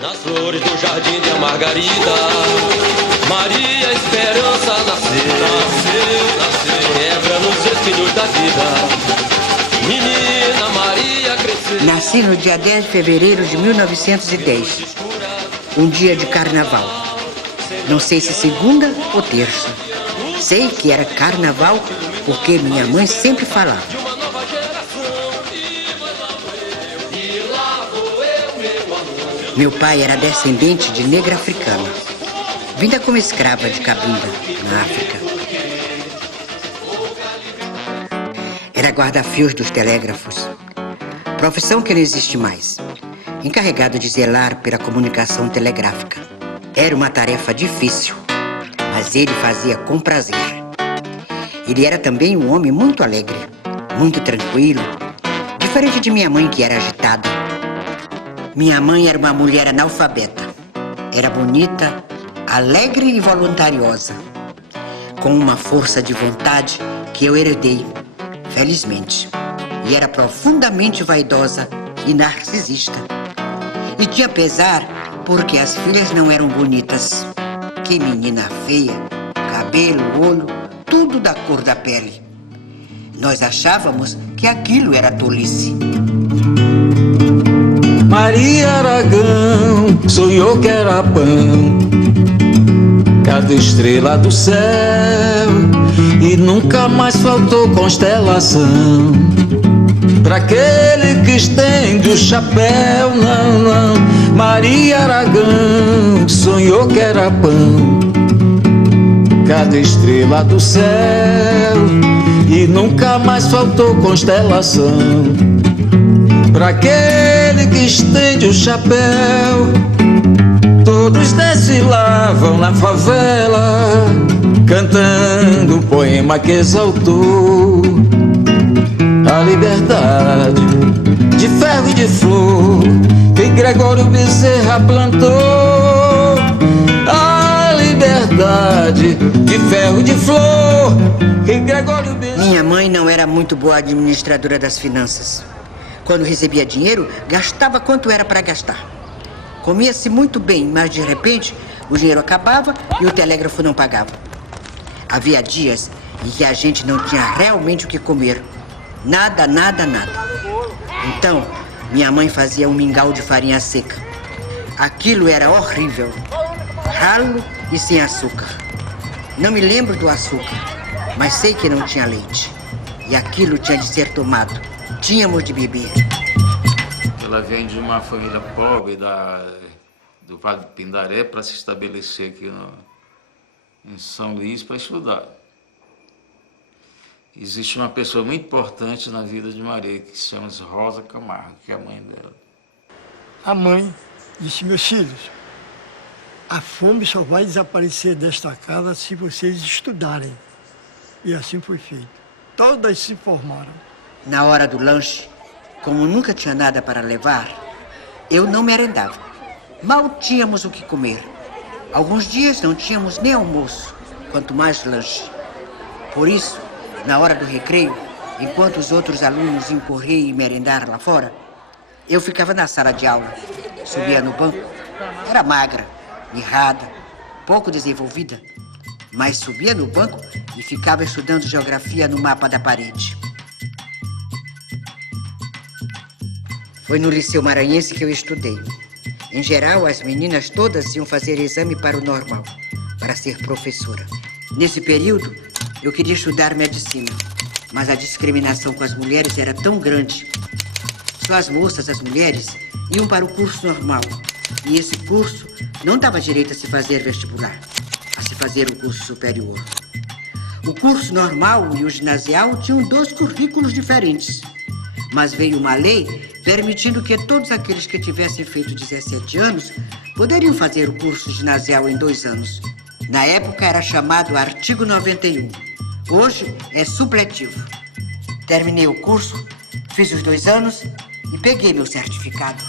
Nas flores do jardim de Margarida, Maria Esperança nasceu, quebra nos espinhos da vida. Menina Maria cresceu. Nasci no dia 10 de fevereiro de 1910, um dia de carnaval. Não sei se segunda ou terça. Sei que era carnaval porque minha mãe sempre falava. Meu pai era descendente de negra africana, vinda como escrava de Cabinda, na África. Era guarda-fios dos telégrafos, profissão que não existe mais, encarregado de zelar pela comunicação telegráfica. Era uma tarefa difícil, mas ele fazia com prazer. Ele era também um homem muito alegre, muito tranquilo, diferente de minha mãe, que era agitada. Minha mãe era uma mulher analfabeta. Era bonita, alegre e voluntariosa, com uma força de vontade que eu herdei, felizmente. E era profundamente vaidosa e narcisista. E tinha pesar porque as filhas não eram bonitas. Que menina feia, cabelo, olho, tudo da cor da pele. Nós achávamos que aquilo era tolice. Maria Aragão sonhou que era pão, cada estrela do céu, e nunca mais faltou constelação pra aquele que estende o chapéu. Não, não. Maria Aragão sonhou que era pão, cada estrela do céu, e nunca mais faltou constelação pra aquele que estende o chapéu. Todos desfilavam na favela, cantando um poema que exaltou a liberdade de ferro e de flor que Gregório Bezerra plantou. A liberdade de ferro e de flor que Gregório Bezerra... Minha mãe não era muito boa administradora das finanças. Quando recebia dinheiro, gastava quanto era para gastar. Comia-se muito bem, mas de repente o dinheiro acabava e o telégrafo não pagava. Havia dias em que a gente não tinha realmente o que comer. Nada, nada, nada. Então, minha mãe fazia um mingau de farinha seca. Aquilo era horrível, ralo e sem açúcar. Não me lembro do açúcar, mas sei que não tinha leite. E aquilo tinha de ser tomado. Tínhamos de beber. Ela vem de uma família pobre do Vale do Pindaré para se estabelecer aqui em São Luís para estudar. Existe uma pessoa muito importante na vida de Maria, que se chama Rosa Camargo, que é a mãe dela. A mãe disse: meus filhos, a fome só vai desaparecer desta casa se vocês estudarem. E assim foi feito. Todas se formaram. Na hora do lanche, como nunca tinha nada para levar, eu não merendava. Mal tínhamos o que comer. Alguns dias não tínhamos nem almoço, quanto mais lanche. Por isso, na hora do recreio, enquanto os outros alunos iam correr e merendar lá fora, eu ficava na sala de aula, subia no banco. Era magra, mirrada, pouco desenvolvida, mas subia no banco e ficava estudando geografia no mapa da parede. Foi no Liceu Maranhense que eu estudei. Em geral, as meninas todas iam fazer exame para o normal, para ser professora. Nesse período, eu queria estudar medicina, mas a discriminação com as mulheres era tão grande. Só as moças, as mulheres, iam para o curso normal. E esse curso não dava direito a se fazer vestibular, a se fazer um curso superior. O curso normal e o ginasial tinham 2 currículos diferentes. Mas veio uma lei permitindo que todos aqueles que tivessem feito 17 anos poderiam fazer o curso ginasial em 2 anos. Na época era chamado Artigo 91. Hoje é supletivo. Terminei o curso, fiz os 2 anos e peguei meu certificado.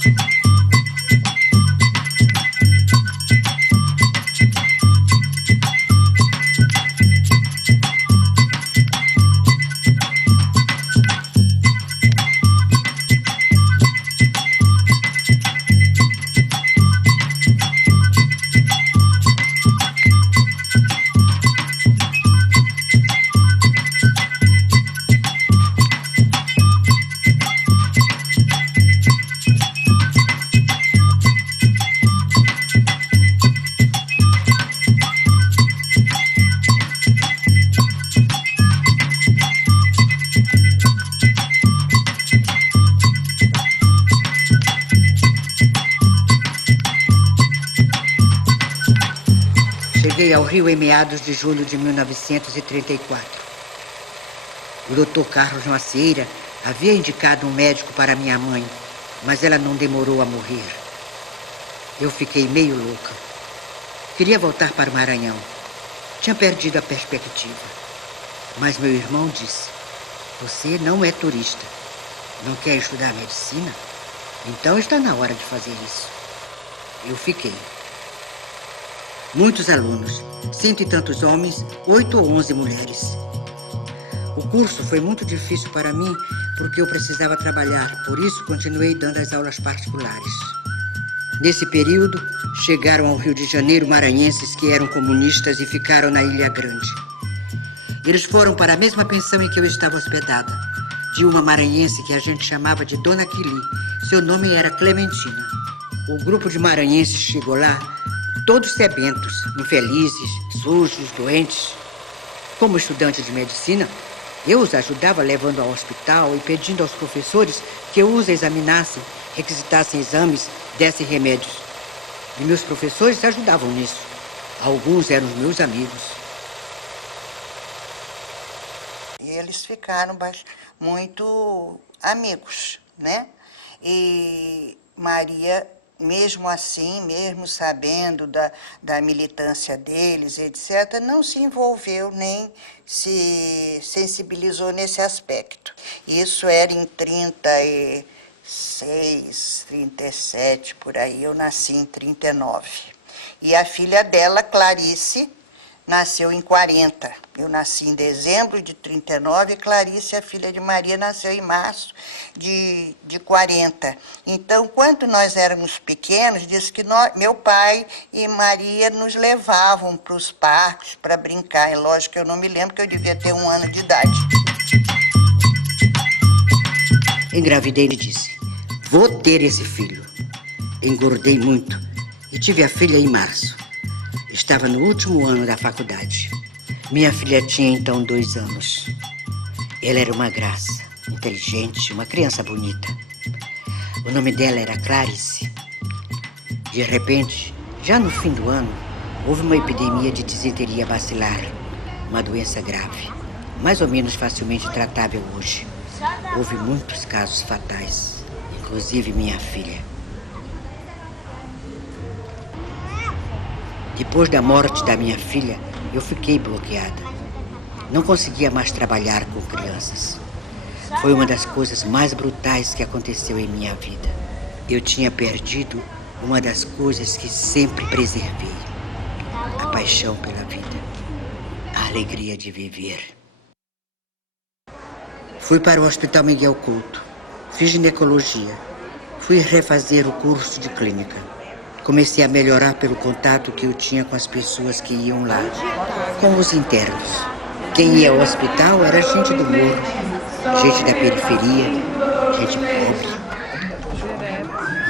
Cheguei ao Rio em meados de julho de 1934. O doutor Carlos Macieira havia indicado um médico para minha mãe, mas ela não demorou a morrer. Eu fiquei meio louca. Queria voltar para o Maranhão. Tinha perdido a perspectiva. Mas meu irmão disse: você não é turista. Não quer estudar medicina? Então está na hora de fazer isso. Eu fiquei. Muitos alunos, 100 e tantos homens, 8 ou 11 mulheres. O curso foi muito difícil para mim porque eu precisava trabalhar, por isso continuei dando as aulas particulares. Nesse período, chegaram ao Rio de Janeiro maranhenses que eram comunistas e ficaram na Ilha Grande. Eles foram para a mesma pensão em que eu estava hospedada, de uma maranhense que a gente chamava de Dona Quili. Seu nome era Clementina. O grupo de maranhenses chegou lá, todos sebentos, infelizes, sujos, doentes. Como estudante de medicina, eu os ajudava levando ao hospital e pedindo aos professores que os examinassem, requisitassem exames, dessem remédios. E meus professores ajudavam nisso. Alguns eram meus amigos. E eles ficaram muito amigos, né? E Maria, mesmo assim, mesmo sabendo da militância deles, etc., não se envolveu nem se sensibilizou nesse aspecto. Isso era em 36, 37, por aí. Eu nasci em 39. E a filha dela, Clarice, nasceu em 40. Eu nasci em dezembro de 39 e Clarice, a filha de Maria, nasceu em março de 40. Então, quando nós éramos pequenos, diz que meu pai e Maria nos levavam para os parques para brincar. É lógico que eu não me lembro, que eu devia ter 1 ano de idade. Engravidei e disse: vou ter esse filho. Engordei muito e tive a filha em março. Estava no último ano da faculdade. Minha filha tinha então 2 anos. Ela era uma graça, inteligente, uma criança bonita. O nome dela era Clarice. De repente, já no fim do ano, houve uma epidemia de disenteria bacilar, uma doença grave, mais ou menos facilmente tratável hoje. Houve muitos casos fatais, inclusive minha filha. Depois da morte da minha filha, eu fiquei bloqueada. Não conseguia mais trabalhar com crianças. Foi uma das coisas mais brutais que aconteceu em minha vida. Eu tinha perdido uma das coisas que sempre preservei: a paixão pela vida, a alegria de viver. Fui para o Hospital Miguel Couto, fiz ginecologia, fui refazer o curso de clínica. Comecei a melhorar pelo contato que eu tinha com as pessoas que iam lá, com os internos. Quem ia ao hospital era gente do morro, gente da periferia, gente pobre.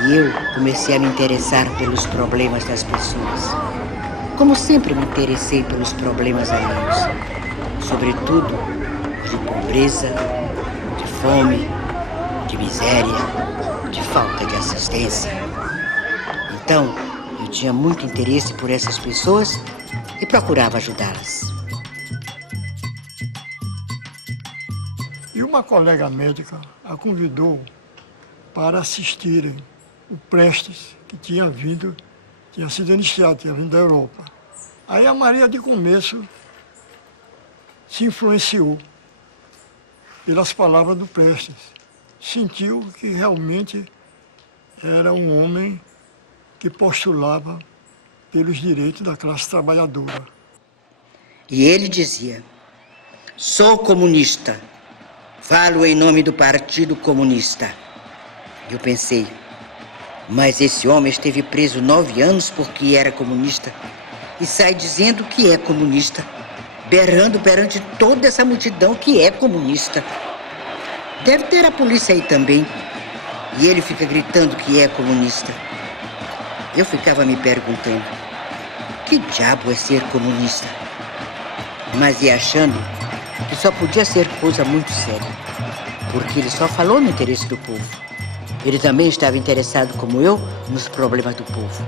E eu comecei a me interessar pelos problemas das pessoas. Como sempre me interessei pelos problemas alheios, sobretudo os de pobreza, de fome, de miséria, de falta de assistência. Então, eu tinha muito interesse por essas pessoas e procurava ajudá-las. E uma colega médica a convidou para assistirem o Prestes, que tinha sido iniciado, tinha vindo da Europa. Aí a Maria, de começo, se influenciou pelas palavras do Prestes. Sentiu que realmente era um homem que postulava pelos direitos da classe trabalhadora. E ele dizia: sou comunista, falo em nome do Partido Comunista. Eu pensei, mas esse homem esteve preso 9 anos porque era comunista e sai dizendo que é comunista, berrando perante toda essa multidão que é comunista. Deve ter a polícia aí também. E ele fica gritando que é comunista. Eu ficava me perguntando, que diabo é ser comunista? Mas ia achando que só podia ser coisa muito séria, porque ele só falou no interesse do povo. Ele também estava interessado, como eu, nos problemas do povo.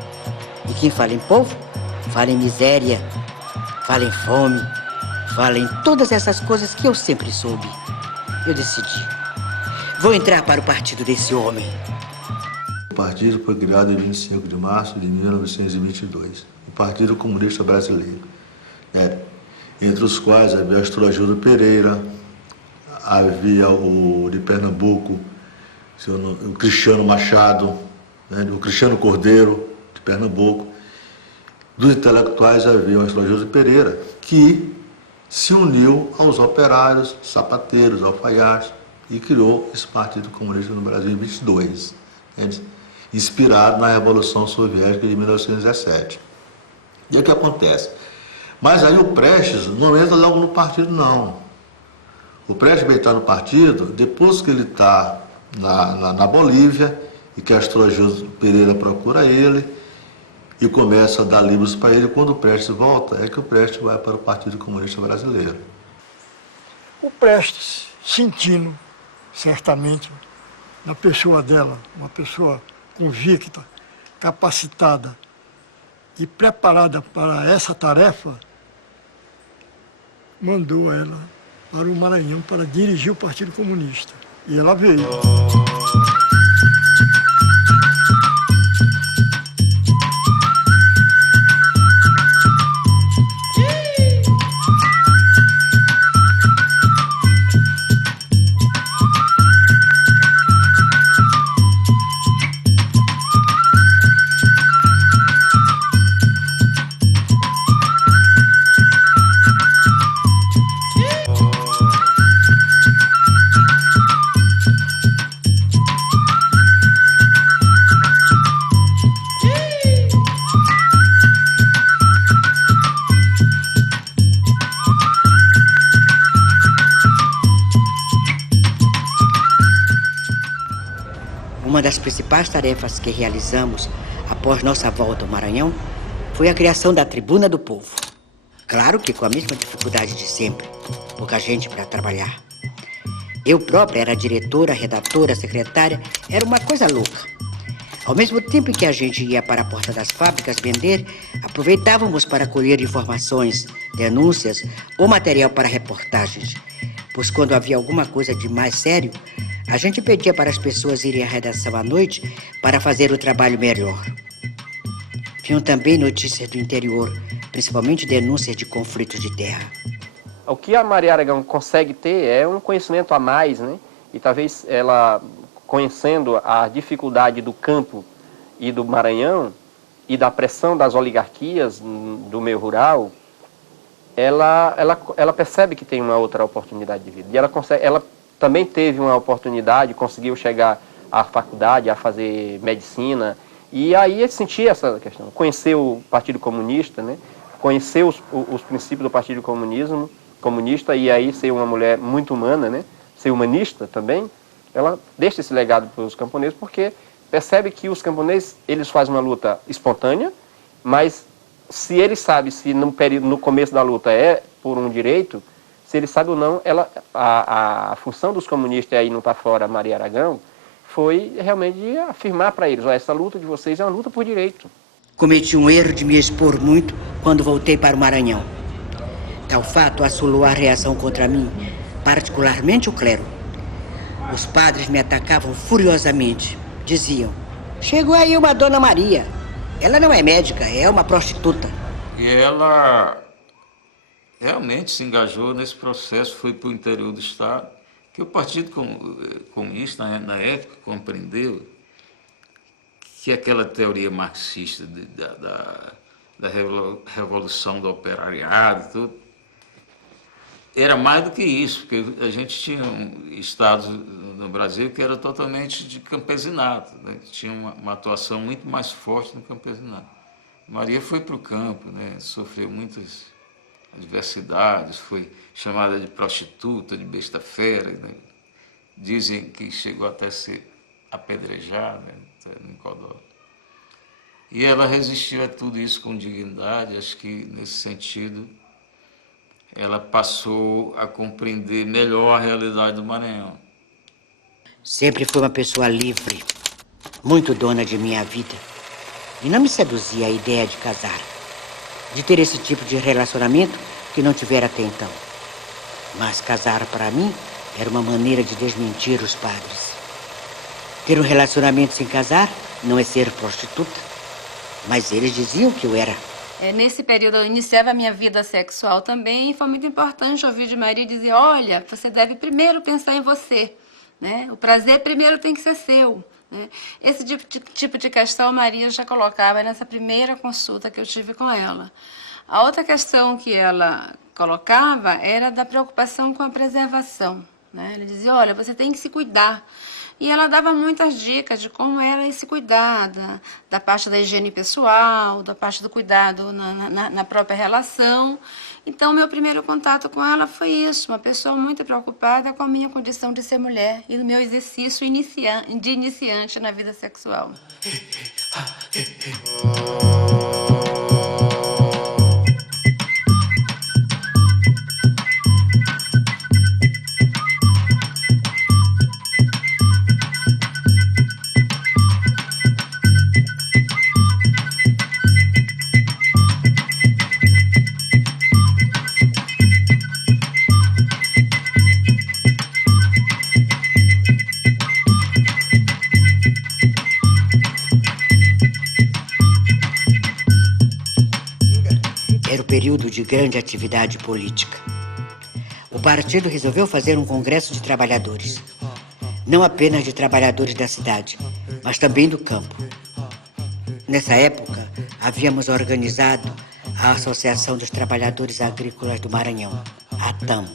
E quem fala em povo, fala em miséria, fala em fome, fala em todas essas coisas que eu sempre soube. Eu decidi. Vou entrar para o partido desse homem. O partido foi criado em 25 de março de 1922. O Partido Comunista Brasileiro. Entre os quais havia Arthur Agildo Pereira, havia o de Pernambuco, o Cristiano Machado, o Cristiano Cordeiro, de Pernambuco. Dos intelectuais havia o Arthur Agildo Pereira, que se uniu aos operários, sapateiros, alfaiates, e criou esse Partido Comunista no Brasil em 22, inspirado na Revolução Soviética de 1917. E o que acontece? Mas aí o Prestes não entra logo no partido, não. O Prestes vai estar no partido depois que ele está na Bolívia e que Arthur Agildo Pereira procura ele e começa a dar livros para ele. Quando o Prestes volta, é que o Prestes vai para o Partido Comunista Brasileiro. O Prestes, sentindo, certamente, na pessoa dela, uma pessoa convicta, capacitada e preparada para essa tarefa, mandou ela para o Maranhão para dirigir o Partido Comunista. E ela veio. Uma das principais tarefas que realizamos após nossa volta ao Maranhão foi a criação da Tribuna do Povo. Claro que com a mesma dificuldade de sempre, pouca gente para trabalhar. Eu própria era diretora, redatora, secretária, era uma coisa louca. Ao mesmo tempo que a gente ia para a porta das fábricas vender, aproveitávamos para colher informações, denúncias ou material para reportagens. Pois quando havia alguma coisa de mais sério, a gente pedia para as pessoas irem à redação à noite para fazer o trabalho melhor. Vinham também notícias do interior, principalmente denúncias de conflitos de terra. O que a Maria Aragão consegue ter é um conhecimento a mais, né? E talvez ela, conhecendo a dificuldade do campo e do Maranhão e da pressão das oligarquias do meio rural, ela percebe que tem uma outra oportunidade de vida. E ela também teve uma oportunidade, conseguiu chegar à faculdade, a fazer medicina, e aí sentia essa questão. Conhecer o Partido Comunista, né? Conhecer os princípios do Partido Comunista, e aí ser uma mulher muito humana, né? Ser humanista também. Ela deixa esse legado para os camponeses, porque percebe que os camponeses, eles fazem uma luta espontânea, mas se ele sabe se no começo da luta é por um direito, se ele sabe ou não, a função dos comunistas, aí não está fora Maria Aragão, foi realmente afirmar para eles, essa luta de vocês é uma luta por direito. Cometi um erro de me expor muito quando voltei para o Maranhão. Tal fato assolou a reação contra mim, particularmente o clero. Os padres me atacavam furiosamente. Diziam, chegou aí uma Dona Maria. Ela não é médica, é uma prostituta. E ela realmente se engajou nesse processo, foi para o interior do Estado, que o Partido Comunista, na época, compreendeu que aquela teoria marxista da revolução do operariado, tudo, era mais do que isso, porque a gente tinha estados no Brasil que era totalmente de campesinado, né? Tinha uma atuação muito mais forte no campesinado. Maria foi para o campo, né? Sofreu muitas adversidades, foi chamada de prostituta, de besta-fera, né? Dizem que chegou até a ser apedrejada, né? Em Codó. E ela resistiu a tudo isso com dignidade. Acho que nesse sentido ela passou a compreender melhor a realidade do Maranhão. Sempre fui uma pessoa livre, muito dona de minha vida, e não me seduzia a ideia de casar. de ter esse tipo de relacionamento que não tivera até então. Mas casar para mim era uma maneira de desmentir os padres. Ter um relacionamento sem casar não é ser prostituta, mas eles diziam que eu era. Nesse período eu iniciava a minha vida sexual também e foi muito importante ouvir de Maria dizer, olha, você deve primeiro pensar em você, né? O prazer primeiro tem que ser seu. Né? Esse tipo de questão Maria já colocava nessa primeira consulta que eu tive com ela. A outra questão que ela colocava era da preocupação com a preservação. Né? Ela dizia, olha, você tem que se cuidar. E ela dava muitas dicas de como era esse cuidado, da parte da higiene pessoal, da parte do cuidado na própria relação. Então, meu primeiro contato com ela foi isso, uma pessoa muito preocupada com a minha condição de ser mulher e do meu exercício de iniciante na vida sexual. Período de grande atividade política. O partido resolveu fazer um congresso de trabalhadores. Não apenas de trabalhadores da cidade, mas também do campo. Nessa época, havíamos organizado a Associação dos Trabalhadores Agrícolas do Maranhão, a ATAM.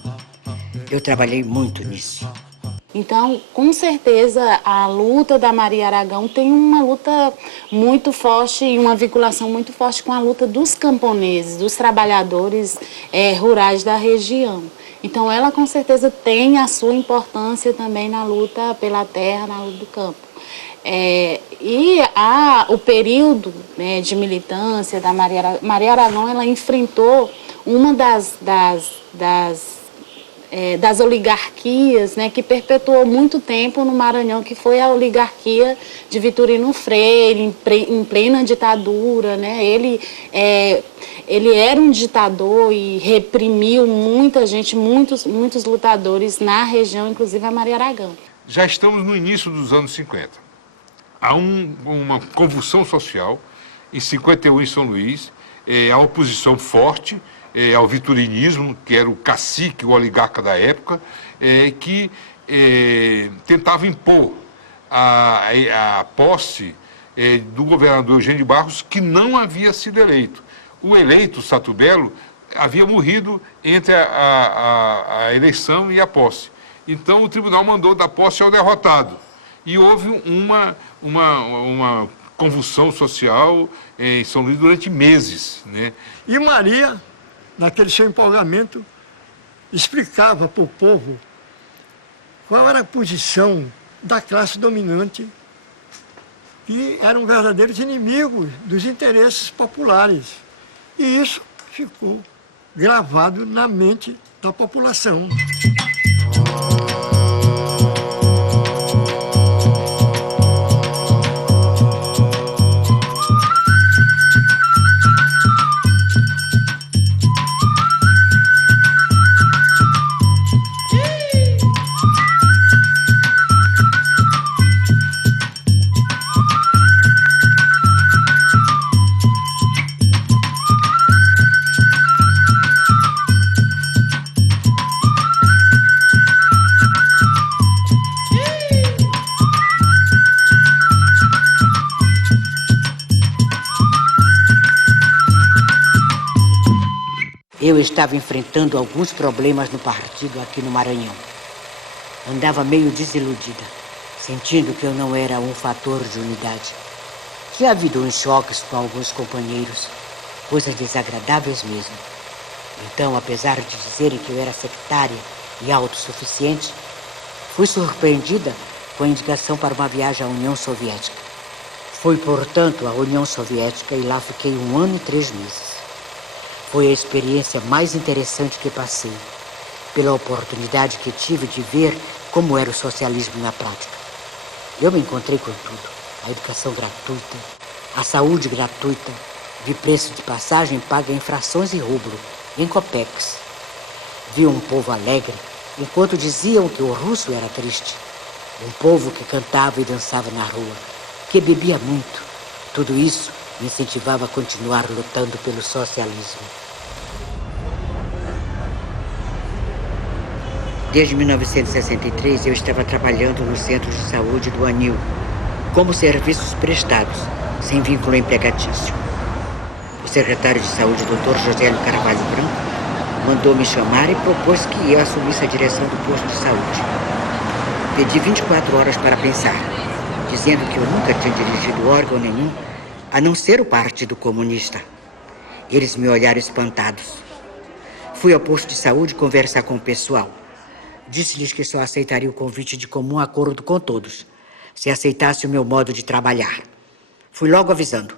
Eu trabalhei muito nisso. Então, com certeza, a luta da Maria Aragão tem uma luta muito forte e uma vinculação muito forte com a luta dos camponeses, dos trabalhadores rurais da região. Então, ela com certeza tem a sua importância também na luta pela terra, na luta do campo. O período, né, de militância da Maria Aragão, ela enfrentou uma das oligarquias, né, que perpetuou muito tempo no Maranhão, que foi a oligarquia de Vitorino Freire, em plena ditadura. Né? Ele era um ditador e reprimiu muita gente, muitos lutadores na região, inclusive a Maria Aragão. Já estamos no início dos anos 50. Há uma convulsão social em 51 em São Luís, a oposição forte ao vitorinismo, que era o cacique, o oligarca da época, que tentava impor a posse do governador Eugênio de Barros, que não havia sido eleito. O eleito, Sato Belo, havia morrido entre a eleição e a posse. Então o tribunal mandou dar posse ao derrotado. E houve uma convulsão social em São Luís durante meses. Né? E Maria, naquele seu empolgamento, explicava para o povo qual era a posição da classe dominante, que eram verdadeiros inimigos dos interesses populares. E isso ficou gravado na mente da população. Eu estava enfrentando alguns problemas no partido aqui no Maranhão. Andava meio desiludida, sentindo que eu não era um fator de unidade. Tinha havido uns choques com alguns companheiros, coisas desagradáveis mesmo. Então, apesar de dizerem que eu era sectária e autossuficiente, fui surpreendida com a indicação para uma viagem à União Soviética. Fui, portanto, à União Soviética e lá fiquei 1 ano e 3 meses. Foi a experiência mais interessante que passei, pela oportunidade que tive de ver como era o socialismo na prática. Eu me encontrei com tudo: a educação gratuita, a saúde gratuita, Vi preço de passagem paga em frações e rublo, em copex. Vi um povo alegre, enquanto diziam que o russo era triste. Um povo que cantava e dançava na rua, que bebia muito. Tudo isso me incentivava a continuar lutando pelo socialismo. Desde 1963, eu estava trabalhando no Centro de Saúde do Anil, como serviços prestados, sem vínculo empregatício. O secretário de Saúde, Dr. Josélio Carvalho Branco, mandou me chamar e propôs que eu assumisse a direção do posto de saúde. Pedi 24 horas para pensar, dizendo que eu nunca tinha dirigido órgão nenhum, a não ser o Partido Comunista. Eles me olharam espantados. Fui ao posto de saúde conversar com o pessoal. Disse-lhes que só aceitaria o convite de comum acordo com todos, se aceitasse o meu modo de trabalhar. Fui logo avisando,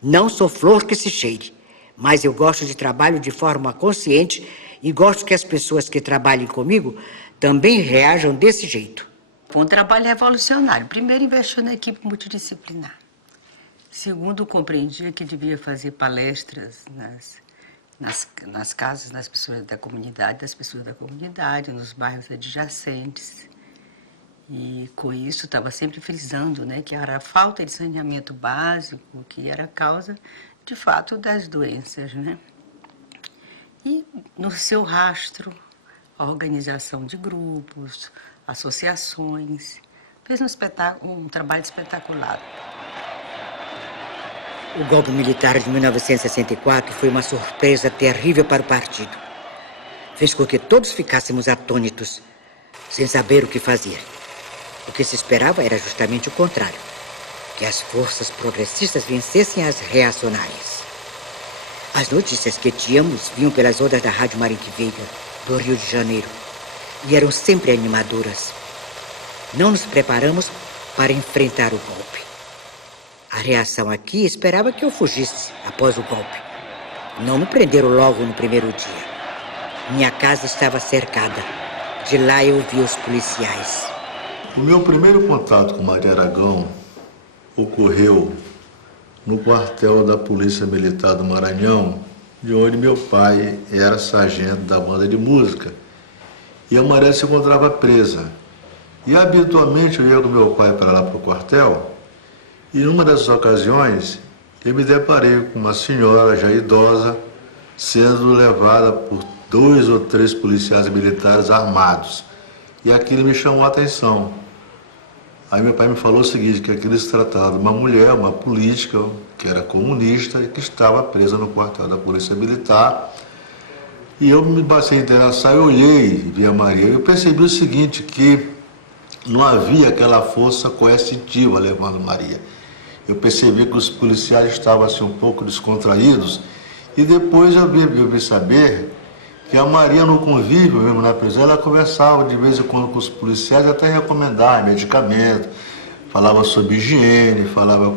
não sou flor que se cheire, mas eu gosto de trabalho de forma consciente e gosto que as pessoas que trabalhem comigo também reajam desse jeito. Foi um trabalho revolucionário. Primeiro, investiu na equipe multidisciplinar. Segundo, compreendia que devia fazer palestras nas casas das pessoas da comunidade, nos bairros adjacentes. E com isso estava sempre frisando, né, que era a falta de saneamento básico, que era a causa, de fato, das doenças, né? E no seu rastro, a organização de grupos, associações, fez um trabalho espetacular. O golpe militar de 1964 foi uma surpresa terrível para o partido. Fez com que todos ficássemos atônitos, sem saber o que fazer. O que se esperava era justamente o contrário, que as forças progressistas vencessem as reacionárias. As notícias que tínhamos vinham pelas ondas da Rádio Marinque Veiga, do Rio de Janeiro, e eram sempre animadoras. Não nos preparamos para enfrentar o golpe. A reação aqui esperava que eu fugisse após o golpe. Não me prenderam logo no primeiro dia. Minha casa estava cercada. De lá eu vi os policiais. O meu primeiro contato com Maria Aragão ocorreu no quartel da Polícia Militar do Maranhão, de onde meu pai era sargento da banda de música. E a Maria se encontrava presa. E habitualmente eu ia com meu pai para lá para o quartel, e numa dessas ocasiões eu me deparei com uma senhora já idosa sendo levada por 2 ou 3 policiais militares armados. E aquilo me chamou a atenção. Aí meu pai me falou o seguinte, que aquilo se tratava de uma mulher, uma política, que era comunista e que estava presa no quartel da Polícia Militar. E eu me passei a interessar, eu olhei, vi a Maria, e eu percebi o seguinte, que não havia aquela força coercitiva levando Maria. Eu percebi que os policiais estavam assim um pouco descontraídos, e depois eu vi saber que a Maria, no convívio mesmo na prisão, ela conversava de vez em quando com os policiais, até recomendar medicamento, falava sobre higiene, falava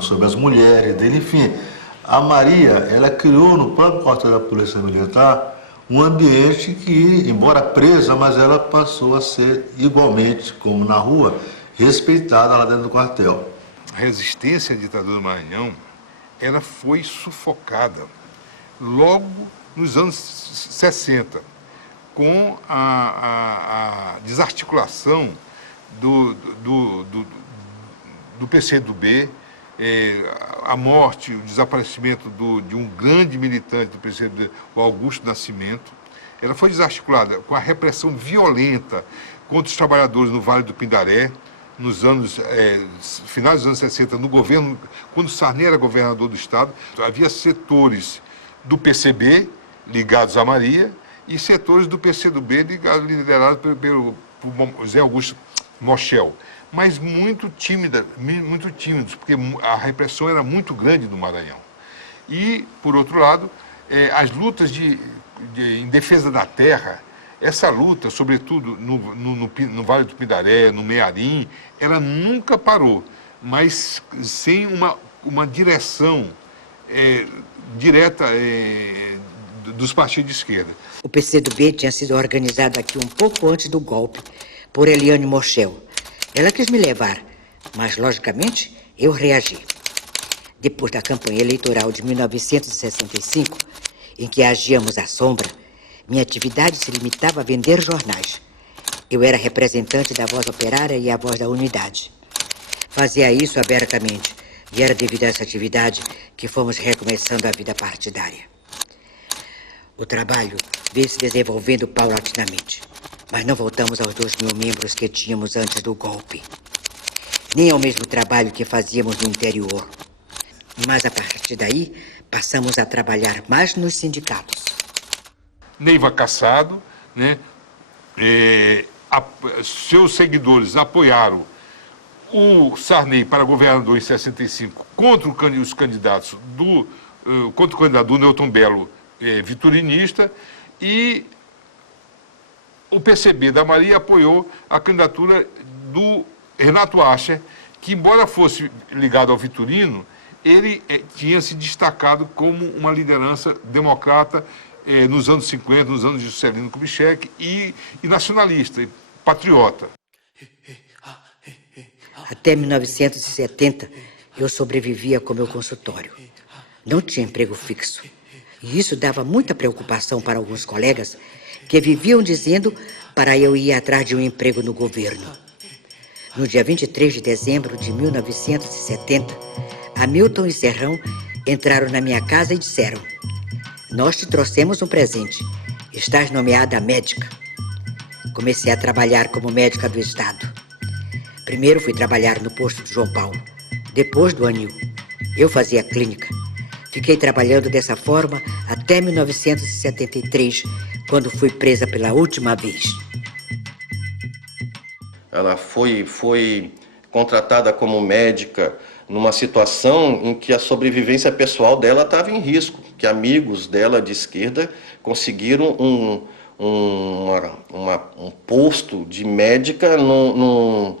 sobre as mulheres dele, enfim. A Maria, ela criou no próprio quartel da Polícia Militar um ambiente que, embora presa, mas ela passou a ser igualmente, como na rua, respeitada lá dentro do quartel. A resistência à ditadura do Maranhão, ela foi sufocada logo nos anos 60, com a desarticulação do PCdoB, a morte, o desaparecimento de um grande militante do PCdoB, o Augusto Nascimento. Ela foi desarticulada com a repressão violenta contra os trabalhadores no Vale do Pindaré, nos finais dos anos 60, no governo, quando Sarney era governador do estado. Havia setores do PCB ligados a Maria e setores do PCdoB liderados pelo José Augusto Moschel, mas muito tímidos, porque a repressão era muito grande no Maranhão. E, por outro lado, as lutas em defesa da terra, essa luta, sobretudo no Vale do Pindaré, no Mearim, ela nunca parou, mas sem uma direção direta dos partidos de esquerda. O PCdoB tinha sido organizado aqui um pouco antes do golpe, por Eliane Moschel. Ela quis me levar, mas, logicamente, eu reagi. Depois da campanha eleitoral de 1965, em que agíamos à sombra, minha atividade se limitava a vender jornais. Eu era representante da Voz Operária e a Voz da Unidade. Fazia isso abertamente, e era devido a essa atividade que fomos recomeçando a vida partidária. O trabalho veio se desenvolvendo paulatinamente, mas não voltamos aos 2.000 membros que tínhamos antes do golpe, nem ao mesmo trabalho que fazíamos no interior. Mas a partir daí, passamos a trabalhar mais nos sindicatos. Neiva Cassado, né? Seus seguidores apoiaram o Sarney para governador em 65 contra os candidatos contra o candidato do Newton Belo, viturinista, e o PCB da Maria apoiou a candidatura do Renato Acher, que, embora fosse ligado ao Vitorino, ele tinha se destacado como uma liderança democrata nos anos 50, nos anos de Juscelino Kubitschek, e nacionalista, e patriota. Até 1970, eu sobrevivia com meu consultório. Não tinha emprego fixo. E isso dava muita preocupação para alguns colegas que viviam dizendo para eu ir atrás de um emprego no governo. No dia 23 de dezembro de 1970, Hamilton e Serrão entraram na minha casa e disseram: "Nós te trouxemos um presente. Estás nomeada médica." Comecei a trabalhar como médica do Estado. Primeiro fui trabalhar no posto de João Paulo, depois do Anil. Eu fazia clínica. Fiquei trabalhando dessa forma até 1973, quando fui presa pela última vez. Ela foi contratada como médica numa situação em que a sobrevivência pessoal dela estava em risco, que amigos dela de esquerda conseguiram um posto de médica num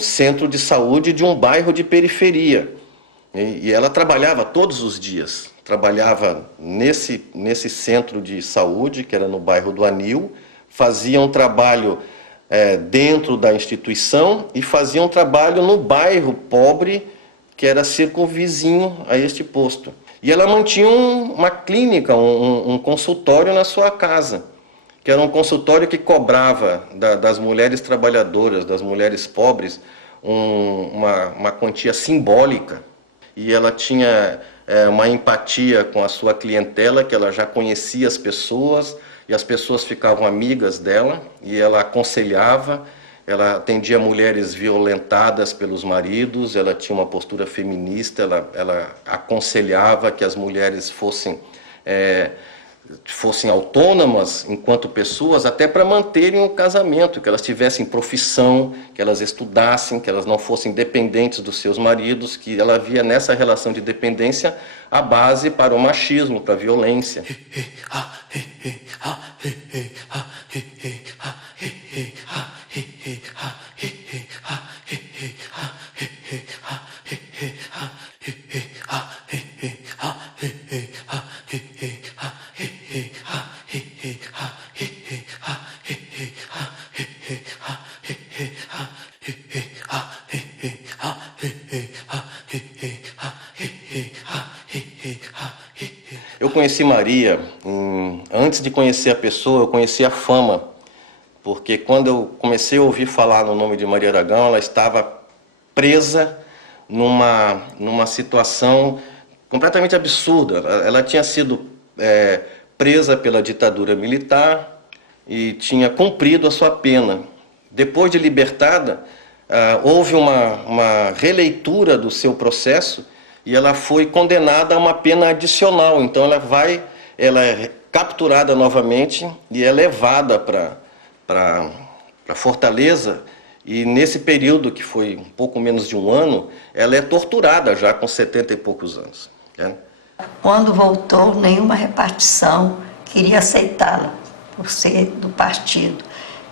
centro de saúde de um bairro de periferia. E ela trabalhava todos os dias, trabalhava nesse centro de saúde, que era no bairro do Anil, fazia um trabalho dentro da instituição e fazia um trabalho no bairro pobre, que era circunvizinho a este posto. E ela mantinha uma clínica, um consultório na sua casa, que era um consultório que cobrava das mulheres trabalhadoras, das mulheres pobres, uma quantia simbólica. E ela tinha uma empatia com a sua clientela, que ela já conhecia as pessoas, e as pessoas ficavam amigas dela, e ela aconselhava, ela atendia mulheres violentadas pelos maridos, ela tinha uma postura feminista, ela aconselhava que as mulheres fossem autônomas enquanto pessoas, até para manterem o casamento, que elas tivessem profissão, que elas estudassem, que elas não fossem dependentes dos seus maridos, que ela via nessa relação de dependência a base para o machismo, para a violência. Eu conheci Maria, antes de conhecer a pessoa, eu conheci a fama, porque quando eu comecei a ouvir falar no nome de Maria Aragão, ela estava presa numa situação completamente absurda. Ela tinha sido presa pela ditadura militar e tinha cumprido a sua pena. Depois de libertada, houve uma releitura do seu processo e ela foi condenada a uma pena adicional. Então ela é capturada novamente e é levada para Fortaleza, e nesse período, que foi um pouco menos de um ano, ela é torturada já com 70 e poucos anos. Né? Quando voltou, nenhuma repartição queria aceitá-la por ser do partido.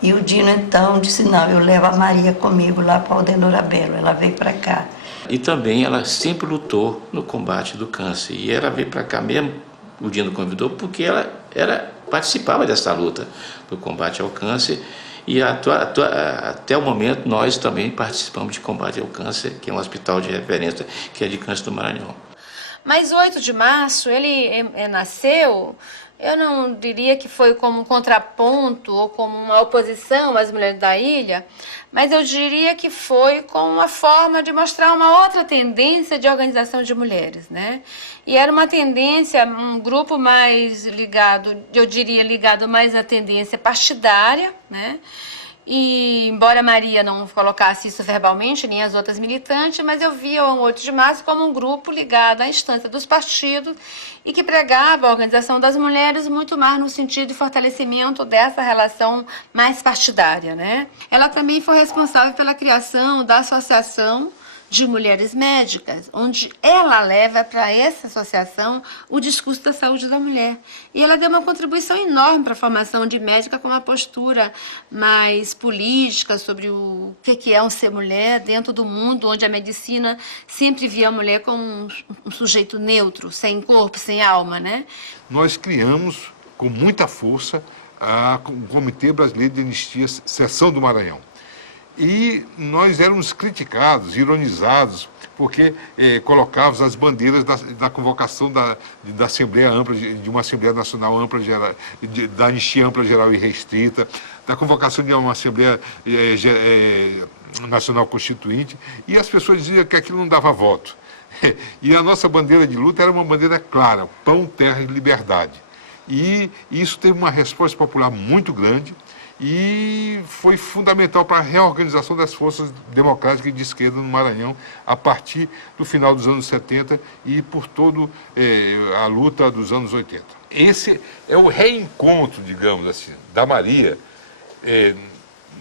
E o Dino então disse: não, eu levo a Maria comigo lá para Aldenora Belo. Ela veio para cá. E também ela sempre lutou no combate do câncer. E ela veio para cá mesmo, o Dino convidou, porque ela participava dessa luta do combate ao câncer. E até o momento nós também participamos de combate ao câncer, que é um hospital de referência, que é de câncer do Maranhão. Mas o 8 de março, ele nasceu, eu não diria que foi como um contraponto ou como uma oposição às mulheres da ilha, mas eu diria que foi como uma forma de mostrar uma outra tendência de organização de mulheres, né? E era uma tendência, um grupo mais ligado, eu diria ligado mais à tendência partidária, né? E embora Maria não colocasse isso verbalmente, nem as outras militantes, mas eu via o 8 de março como um grupo ligado à instância dos partidos e que pregava a organização das mulheres muito mais no sentido de fortalecimento dessa relação mais partidária, né? Ela também foi responsável pela criação da Associação de Mulheres Médicas, onde ela leva para essa associação o discurso da saúde da mulher. E ela deu uma contribuição enorme para a formação de médica com uma postura mais política sobre o que é um ser mulher dentro do mundo onde a medicina sempre via a mulher como um sujeito neutro, sem corpo, sem alma, né? Nós criamos com muita força o Comitê Brasileiro de Anistia, Seção do Maranhão. E nós éramos criticados, ironizados, porque colocávamos as bandeiras da convocação da Assembleia Ampla, de uma Assembleia Nacional Ampla, da Anistia Ampla Geral e Restrita, da convocação de uma Assembleia Nacional Constituinte, e as pessoas diziam que aquilo não dava voto. E a nossa bandeira de luta era uma bandeira clara, pão, terra e liberdade. E isso teve uma resposta popular muito grande, e foi fundamental para a reorganização das forças democráticas e de esquerda no Maranhão a partir do final dos anos 70 e por toda a luta dos anos 80. Esse é o reencontro, digamos assim, da Maria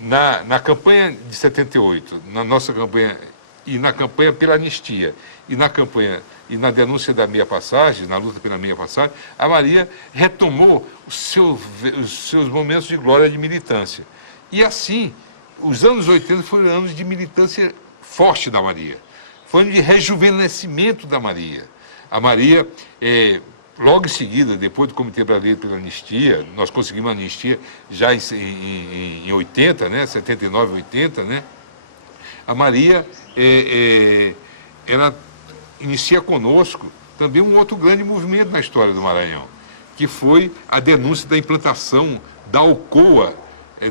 na campanha de 78, na nossa campanha e na campanha pela anistia e na campanha e na denúncia da meia passagem, na luta pela meia passagem, a Maria retomou os seus momentos de glória de militância. E assim, os anos 80 foram anos de militância forte da Maria. Foi ano de rejuvenescimento da Maria. A Maria, logo em seguida, depois do Comitê Brasileiro pela Anistia, nós conseguimos a anistia já em 80, né, 79, 80, né? A Maria, ela inicia conosco também um outro grande movimento na história do Maranhão, que foi a denúncia da implantação da Alcoa,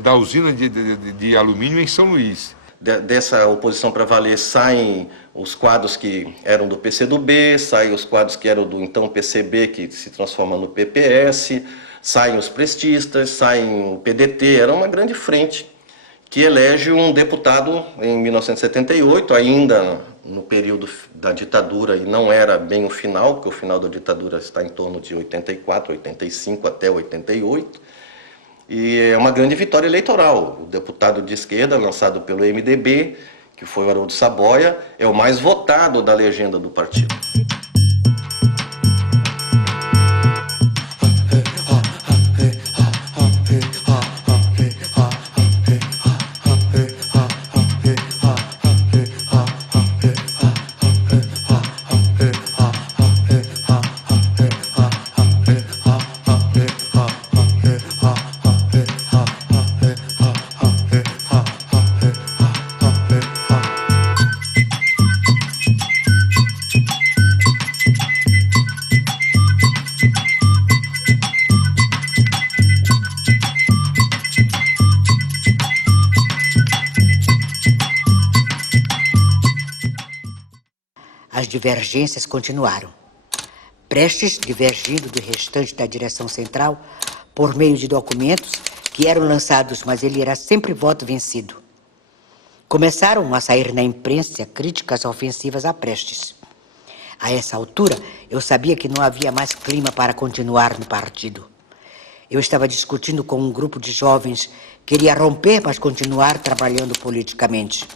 da usina de alumínio em São Luís. Dessa oposição para valer saem os quadros que eram do PCdoB, saem os quadros que eram do então PCB, que se transforma no PPS, saem os prestistas, saem o PDT, era uma grande frente que elege um deputado em 1978, ainda no período da ditadura, e não era bem o final, porque o final da ditadura está em torno de 84, 85 até 88, e é uma grande vitória eleitoral. O deputado de esquerda, lançado pelo MDB, que foi o Haroldo Saboia, é o mais votado da legenda do partido. As divergências continuaram. Prestes divergindo do restante da direção central por meio de documentos que eram lançados, mas ele era sempre voto vencido. Começaram a sair na imprensa críticas ofensivas a Prestes. A essa altura, eu sabia que não havia mais clima para continuar no partido. Eu estava discutindo com um grupo de jovens que queria romper, mas continuar trabalhando politicamente.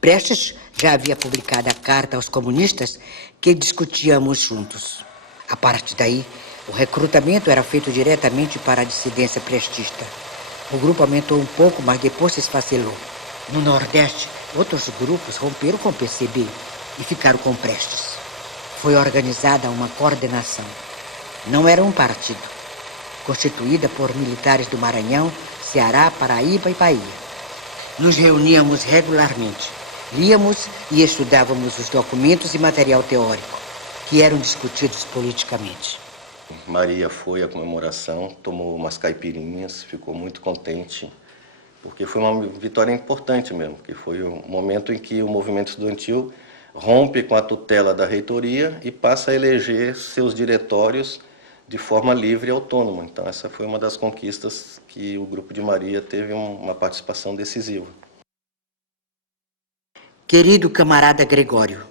Prestes já havia publicado a carta aos comunistas que discutíamos juntos. A partir daí, o recrutamento era feito diretamente para a dissidência prestista. O grupo aumentou um pouco, mas depois se esfacelou. No Nordeste, outros grupos romperam com o PCB e ficaram com Prestes. Foi organizada uma coordenação. Não era um partido. Constituída por militares do Maranhão, Ceará, Paraíba e Bahia. Nos reuníamos regularmente. Líamos e estudávamos os documentos e material teórico. que eram discutidos politicamente. Maria foi à comemoração, tomou umas caipirinhas, ficou muito contente, porque foi uma vitória importante mesmo, que foi o momento em que o movimento estudantil rompe com a tutela da reitoria e passa a eleger seus diretórios de forma livre e autônoma. Então essa foi uma das conquistas que o Grupo de Maria teve uma participação decisiva. Querido camarada Gregório,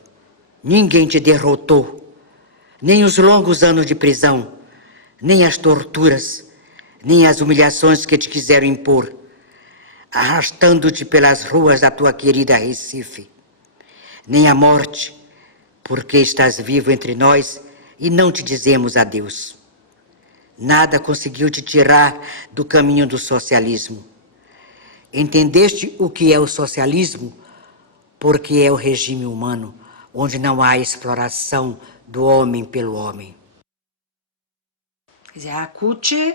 ninguém te derrotou, nem os longos anos de prisão, nem as torturas, nem as humilhações que te quiseram impor, arrastando-te pelas ruas da tua querida Recife, nem a morte, porque estás vivo entre nós e não te dizemos adeus. Nada conseguiu te tirar do caminho do socialismo. Entendeste o que é o socialismo? Porque é o regime humano, onde não há exploração do homem pelo homem. Quer dizer, a CUT,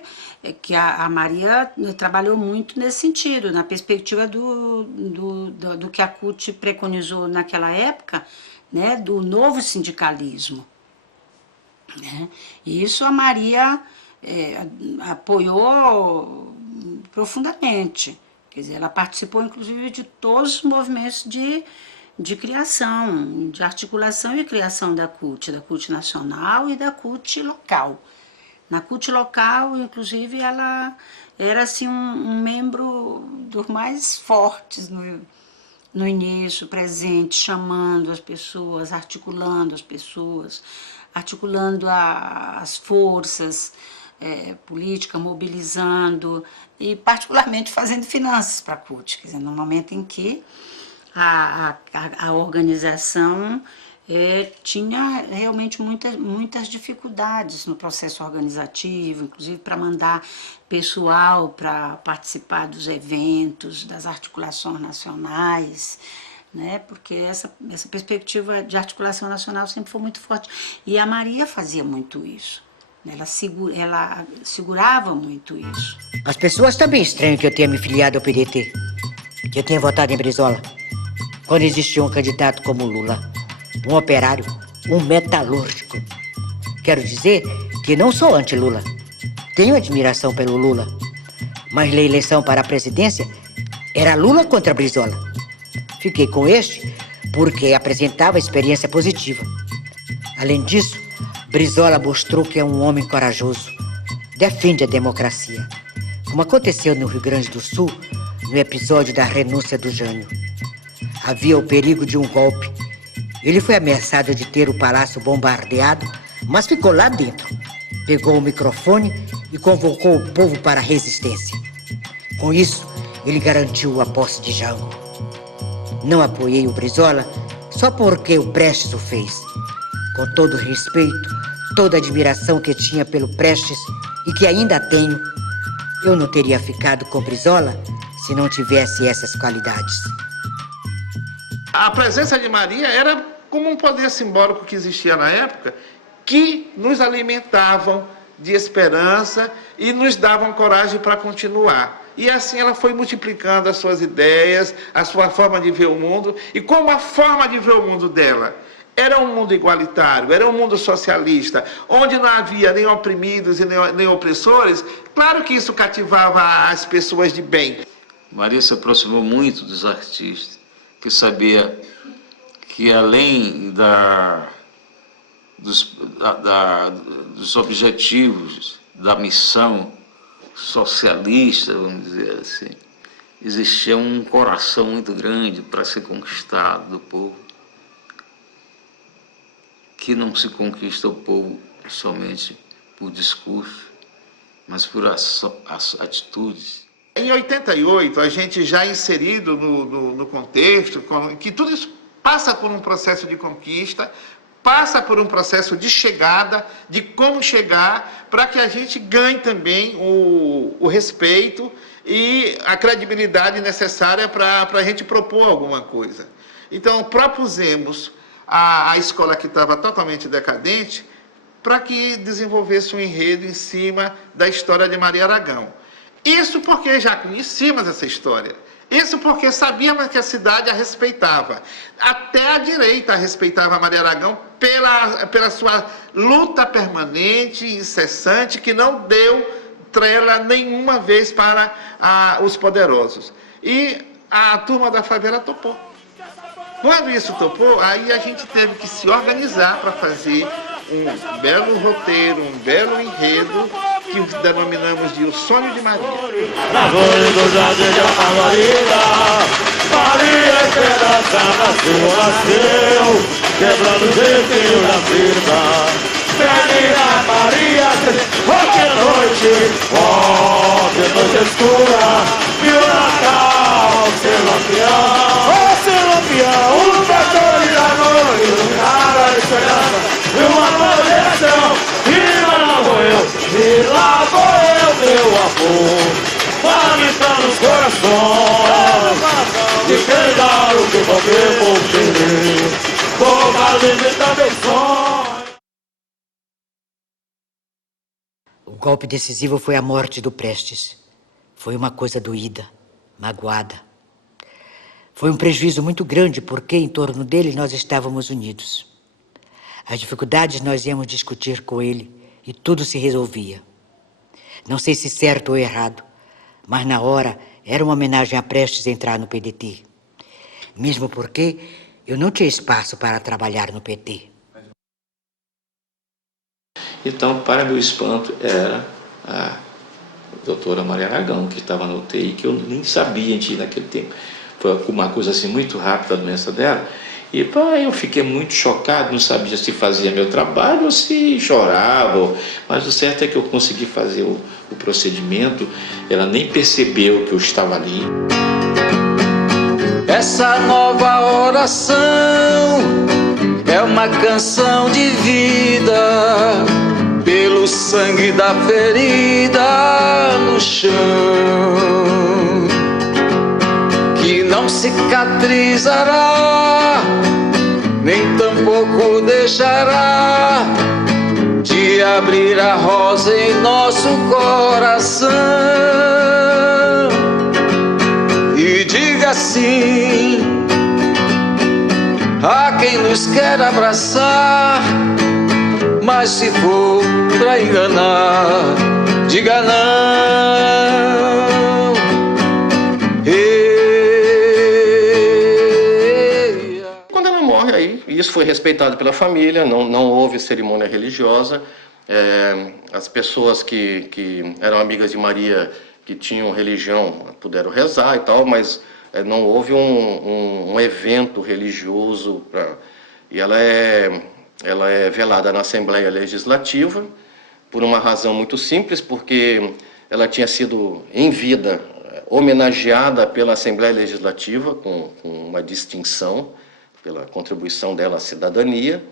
que a Maria trabalhou muito nesse sentido, na perspectiva do que a CUT preconizou naquela época, né, do novo sindicalismo. Né? E isso a Maria apoiou profundamente. Quer dizer, ela participou, inclusive, de todos os movimentos de criação, de articulação e criação da CUT nacional e da CUT local. Na CUT local, inclusive, ela era assim, um membro dos mais fortes no início, presente, chamando as pessoas, articulando as forças políticas, mobilizando e, particularmente, fazendo finanças para a CUT. Quer dizer, no momento em que a organização tinha realmente muitas dificuldades no processo organizativo, inclusive para mandar pessoal para participar dos eventos, das articulações nacionais, né? Porque essa perspectiva de articulação nacional sempre foi muito forte. E a Maria fazia muito isso. Ela segurava muito isso. As pessoas também estranham que eu tenha me filiado ao PDT, que eu tenha votado em Brizola, quando existia um candidato como Lula, um operário, um metalúrgico. Quero dizer que não sou anti-Lula. Tenho admiração pelo Lula. Mas na eleição para a presidência, era Lula contra Brizola. Fiquei com este porque apresentava experiência positiva. Além disso, Brizola mostrou que é um homem corajoso. Defende a democracia. Como aconteceu no Rio Grande do Sul, no episódio da renúncia do Jânio. Havia o perigo de um golpe. Ele foi ameaçado de ter o palácio bombardeado, mas ficou lá dentro. Pegou o microfone e convocou o povo para a resistência. Com isso, ele garantiu a posse de Jango. Não apoiei o Brizola só porque o Prestes o fez. Com todo o respeito, toda a admiração que tinha pelo Prestes e que ainda tenho, eu não teria ficado com Brizola se não tivesse essas qualidades. A presença de Maria era como um poder simbólico que existia na época, que nos alimentavam de esperança e nos davam coragem para continuar. E assim ela foi multiplicando as suas ideias, a sua forma de ver o mundo, e como a forma de ver o mundo dela era um mundo igualitário, era um mundo socialista, onde não havia nem oprimidos e nem opressores, claro que isso cativava as pessoas de bem. Maria se aproximou muito dos artistas, que sabia que além dos objetivos da missão socialista, vamos dizer assim, existia um coração muito grande para ser conquistado do povo, que não se conquista o povo somente por discurso, mas por as atitudes. Em 88, a gente já inserido no contexto, que tudo isso passa por um processo de conquista, passa por um processo de chegada, de como chegar, para que a gente ganhe também o respeito e a credibilidade necessária para a gente propor alguma coisa. Então, propusemos a escola que estava totalmente decadente para que desenvolvesse um enredo em cima da história de Maria Aragão. Isso porque já conhecíamos essa história. Isso porque sabíamos que a cidade a respeitava. Até a direita respeitava a Maria Aragão pela sua luta permanente e incessante, que não deu trela nenhuma vez para os poderosos. E a turma da favela topou. Quando isso topou, aí a gente teve que se organizar para fazer um belo roteiro, um belo enredo, que denominamos de O Sonho de Maria. Maria, esperança nasceu, quebrando o jeitinho da vida. Menina Maria, que noite escura, e o Natal, seu lampião, o pastor da noite, um cara de esperança, e uma projeção, e lá vou eu, meu amor. Palmitando os corações de quem dá o que qualquer povo querer. Vou alimentar meu sonho. O golpe decisivo foi a morte do Prestes. Foi uma coisa doída, magoada. Foi um prejuízo muito grande porque em torno dele nós estávamos unidos. As dificuldades nós íamos discutir com ele e tudo se resolvia. Não sei se certo ou errado, mas na hora era uma homenagem a Prestes entrar no PDT. Mesmo porque eu não tinha espaço para trabalhar no PT. Então, para meu espanto, era a doutora Maria Aragão, que estava na UTI, que eu nem sabia naquele tempo. Foi uma coisa assim muito rápida a doença dela. E eu fiquei muito chocado, não sabia se fazia meu trabalho ou se chorava. Mas o certo é que eu consegui fazer o procedimento, ela nem percebeu que eu estava ali. Essa nova oração é uma canção de vida, pelo sangue da ferida no chão, que não cicatrizará, nem tampouco deixará de abrir a rosa em nosso coração. E diga sim a quem nos quer abraçar, mas se for pra enganar, diga não. Quando ela morre aí, isso foi respeitado pela família, não houve cerimônia religiosa. As pessoas que eram amigas de Maria, que tinham religião, puderam rezar e tal, mas não houve um evento religioso. E ela é velada na Assembleia Legislativa por uma razão muito simples, porque ela tinha sido, em vida, homenageada pela Assembleia Legislativa com uma distinção pela contribuição dela à cidadania.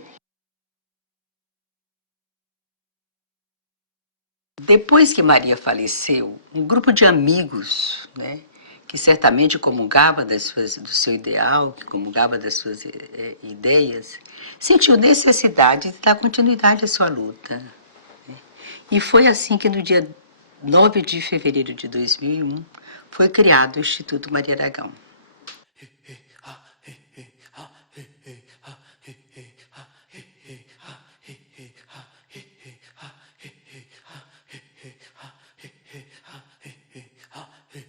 Depois que Maria faleceu, um grupo de amigos, né, que certamente comungava do seu ideal, que comungava das suas ideias, sentiu necessidade de dar continuidade à sua luta. Né? E foi assim que no dia 9 de fevereiro de 2001 foi criado o Instituto Maria Aragão.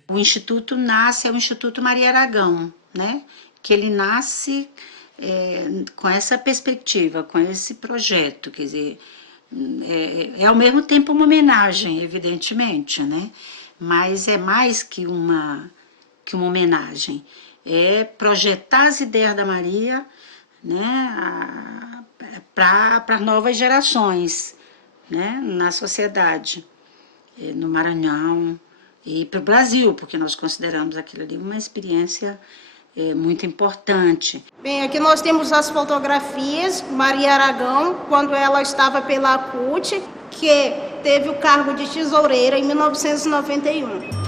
O Instituto nasce, é o Instituto Maria Aragão, né? Que ele nasce com essa perspectiva, com esse projeto, quer dizer, é ao mesmo tempo uma homenagem, evidentemente, né? Mas é mais que uma homenagem, é projetar as ideias da Maria, né? Para novas gerações, né? Na sociedade, no Maranhão, e para o Brasil, porque nós consideramos aquilo ali uma experiência muito importante. Bem, aqui nós temos as fotografias, Maria Aragão, quando ela estava pela CUT, que teve o cargo de tesoureira em 1991.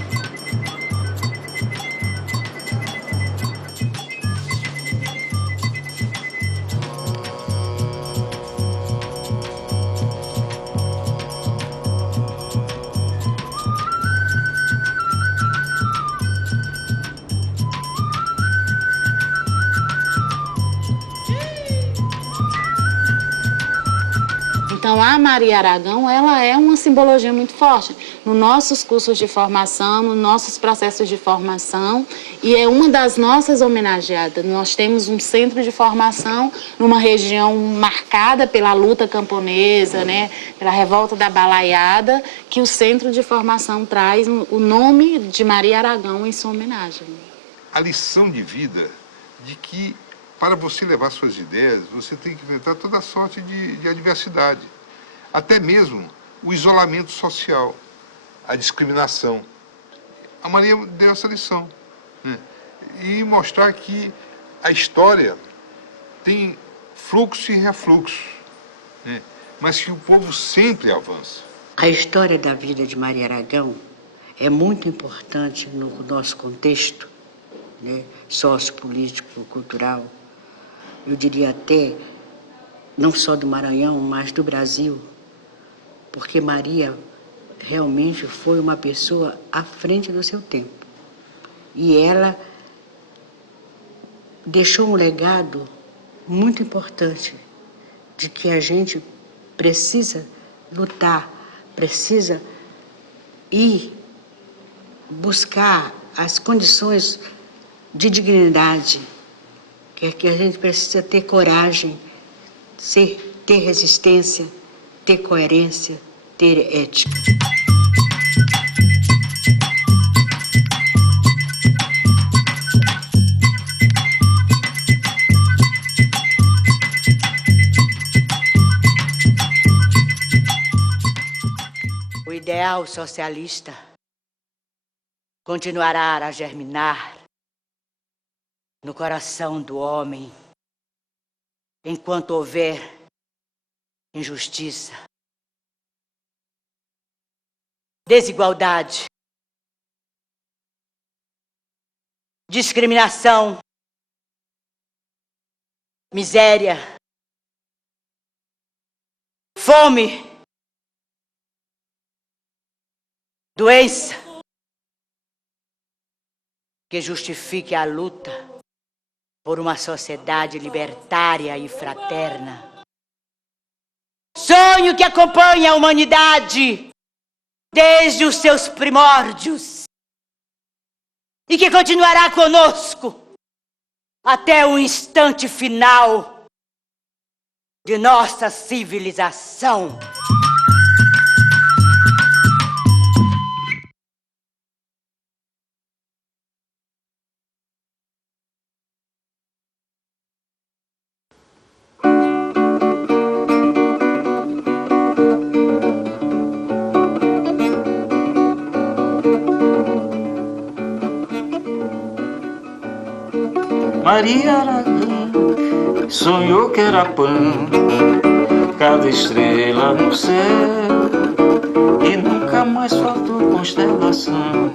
Maria Aragão, ela é uma simbologia muito forte nos nossos cursos de formação, nos nossos processos de formação, e é uma das nossas homenageadas. Nós temos um centro de formação numa região marcada pela luta camponesa, né, pela revolta da Balaiada, que o centro de formação traz o nome de Maria Aragão em sua homenagem. A lição de vida de que, para você levar suas ideias, você tem que enfrentar toda sorte de adversidade. Até mesmo o isolamento social, a discriminação. A Maria deu essa lição, né? E mostrar que a história tem fluxo e refluxo, né? Mas que o povo sempre avança. A história da vida de Maria Aragão é muito importante no nosso contexto, né, sociopolítico, cultural, eu diria até, não só do Maranhão, mas do Brasil, porque Maria realmente foi uma pessoa à frente do seu tempo. E ela deixou um legado muito importante de que a gente precisa lutar, precisa ir buscar as condições de dignidade, que a gente precisa ter coragem, ter resistência, ter coerência, ter ética. O ideal socialista continuará a germinar no coração do homem enquanto houver injustiça, desigualdade, discriminação, miséria, fome, doença, que justifique a luta por uma sociedade libertária e fraterna. Sonho que acompanha a humanidade desde os seus primórdios e que continuará conosco até o instante final de nossa civilização. Maria Aragão sonhou que era pão, cada estrela no céu, e nunca mais faltou constelação.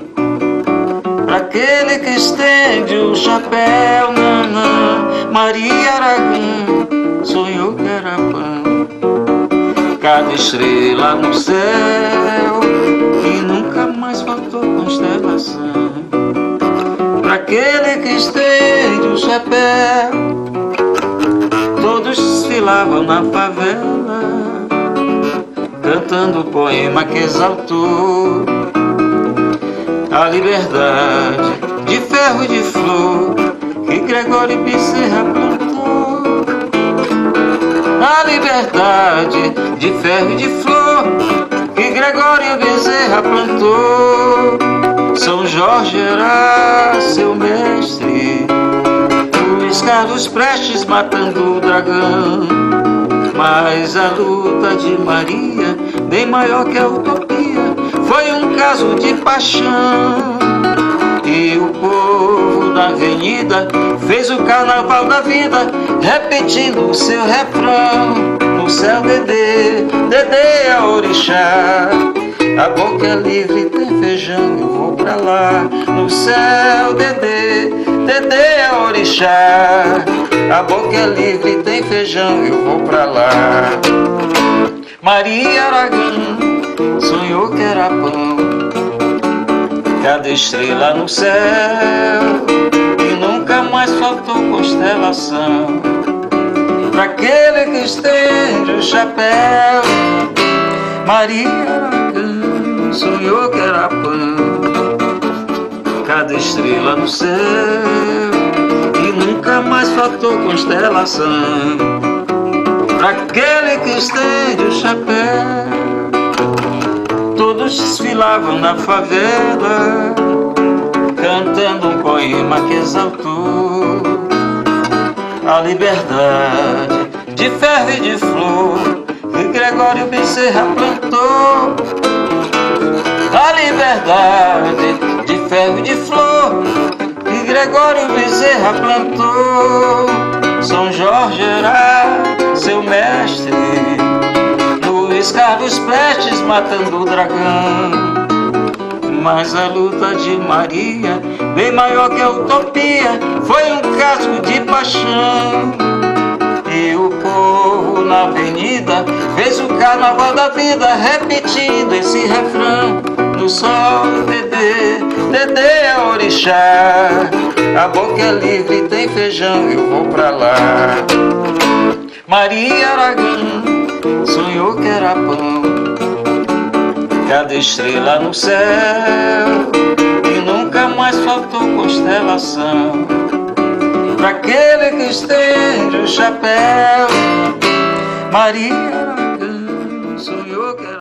Pra aquele que estende o chapéu, nanã, Maria Aragão sonhou que era pão, cada estrela no céu, e nunca mais faltou constelação. Pra aquele que estende o chapéu, todos desfilavam na favela, cantando o poema que exaltou a liberdade de ferro e de flor que Gregório Bezerra plantou. A liberdade de ferro e de flor que Gregório Bezerra plantou. São Jorge era seu mestre, Luiz Carlos Prestes matando o dragão. Mas a luta de Maria, bem maior que a utopia, foi um caso de paixão. E o povo da avenida fez o carnaval da vida, repetindo o seu refrão. No céu, Dedê, Dedê é orixá, a boca é livre, tem feijão, eu vou pra lá. No céu, Dedê, Dedê é orixá, a boca é livre, tem feijão, eu vou pra lá. Maria Aragão sonhou que era pão, cada estrela no céu, e nunca mais faltou constelação. Pra aquele que que estende o chapéu. Maria Aragão sonhou que era pão, cada estrela no céu, e nunca mais faltou constelação pra aquele que estende o chapéu. Todos desfilavam na favela, cantando um poema que exaltou a liberdade de ferro e de flor que Gregório Bezerra plantou. A liberdade de ferro e de flor que Gregório Bezerra plantou. São Jorge era seu mestre, Luiz Carlos Prestes matando o dragão. Mas a luta de Maria, bem maior que a utopia, foi um caso de paixão. E o povo na avenida fez o carnaval da vida, repetindo esse refrão. No sol, Dedê, Dedê é orixá, a boca é livre, tem feijão, eu vou pra lá. Maria Aragão sonhou que era pão, cada estrela no céu, e nunca mais faltou constelação pra aquele que estende o chapéu. Maria